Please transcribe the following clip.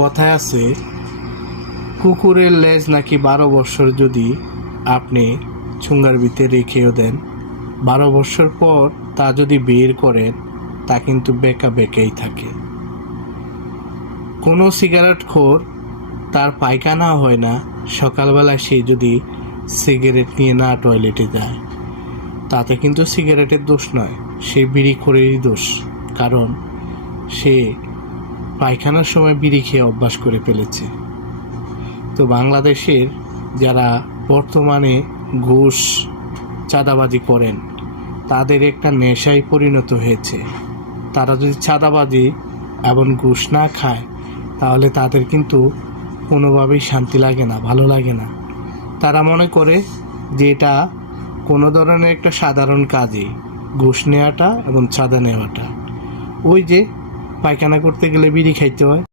কথায় আছে কুকুরের লেজ নাকি 12 বছর যদি আপনি ঠুঙ্গার ভিতরে রেখেও দেন, 12 বছর পর তা যদি বের করেন তা কিন্তু বেঁকা বেঁকাই থাকে। কোনো সিগারেট খোর তার পায়খানা হয় না সকালবেলা সে যদি সিগারেট নিয়ে না টয়লেটে যায়, তাতে কিন্তু সিগারেটের দোষ নয়, সে বিড়িখোরেরই দোষ। কারণ সে পায়খানার সময় বিড়ি খেয়ে অভ্যাস করে ফেলেছে। তো বাংলাদেশের যারা বর্তমানে ঘুষ চাঁদাবাজি করেন তাদের একটা নেশায় পরিণত হয়েছে। তারা যদি চাঁদাবাজি এবং ঘুষ না খায় তাহলে তাদের কিন্তু কোনোভাবেই শান্তি লাগে না, ভালো লাগে না। তারা মনে করে যে এটা কোনো ধরনের একটা সাধারণ কাজই, ঘুষ নেওয়াটা এবং চাঁদা নেওয়াটা। ওই যে পায়খানা করতে গেলে বিড়ি খাইতে হয়,